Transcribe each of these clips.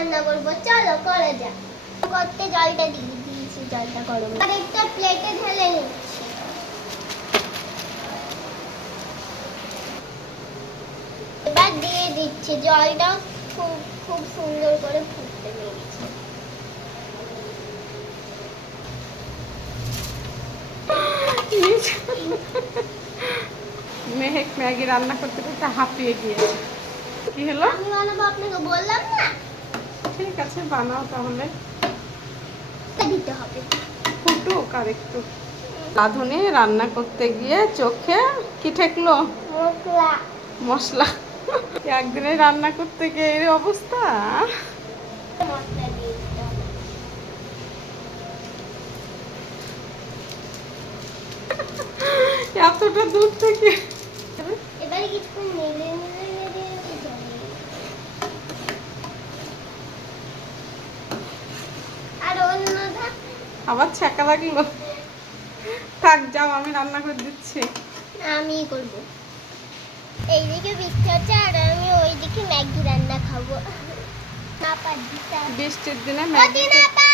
রান্না করবো, চলো করা যাক। করতে জলটা দিয়ে দিয়েছি, জলটা গরম, আর একটা প্লেটে ঢেলে নিচ্ছি। এবার দিয়ে দিচ্ছি, জলটা খুব খুব সুন্দর করে ফুটতে দিয়েছি। মেহেক ম্যাগি রান্না করতে করতে হাঁপিয়ে গিয়েছে। কি হলো? আমি বানাবো, আপনাকে বললাম না। ঠিক আছে, বানাও তাহলে। দিতে হবে ফুটুক আর একটু। রাঁধুনি রান্না করতে গিয়ে চোখে কি ঠেকলো? মশলা। মশলা। একদিনে রান্না করতে গিয়ে এই অবস্থা। মশলা দিয়ে দিতে হবে। এতটা দূর থেকে। এবারে কিছুক্ষণ নেড়ে নেড়ে নেড়ে দিতে হবে। আর অন্যটা আবার ছ্যাঁকা লাগলো। থাক, যাও, আমি রান্না করে দিচ্ছি। আমি করব। এইদিকে বৃষ্টি হচ্ছে আর আমি ওইদিকে ম্যাগি রান্না খাবো। না পারছি। বৃষ্টির দিনে ম্যাগি। না পা।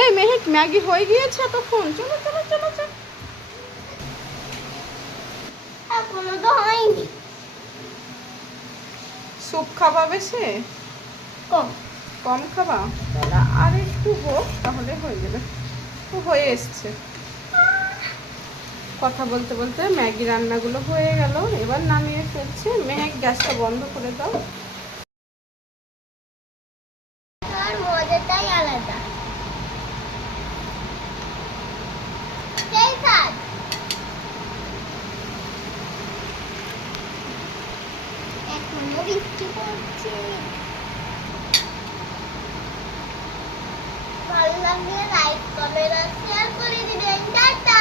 এই মেহেক, ম্যাগি হয়ে গিয়েছে এতক্ষণ। চলো চলো চলো চলো। এখনো তো হয়নি। স্যুপ খাবা বেশি? কম। কম খাবা? তাহলে আর একটু হোক, তাহলে হয়ে যাবে। ও হয়ে এসছে। কথা বলতে বলতে ম্যাগি রান্নাগুলো হয়ে গেল। এবার নামিয়ে ফেলছি। মেহেক, গ্যাসটা বন্ধ করে দাও। আর মজাটাই আলাদা। সেই স্বাদ। এখনো বৃষ্টি পড়ছে। ভালো লাগলে লাইক কমেন্ট আর শেয়ার করে দিবেন। টাটা।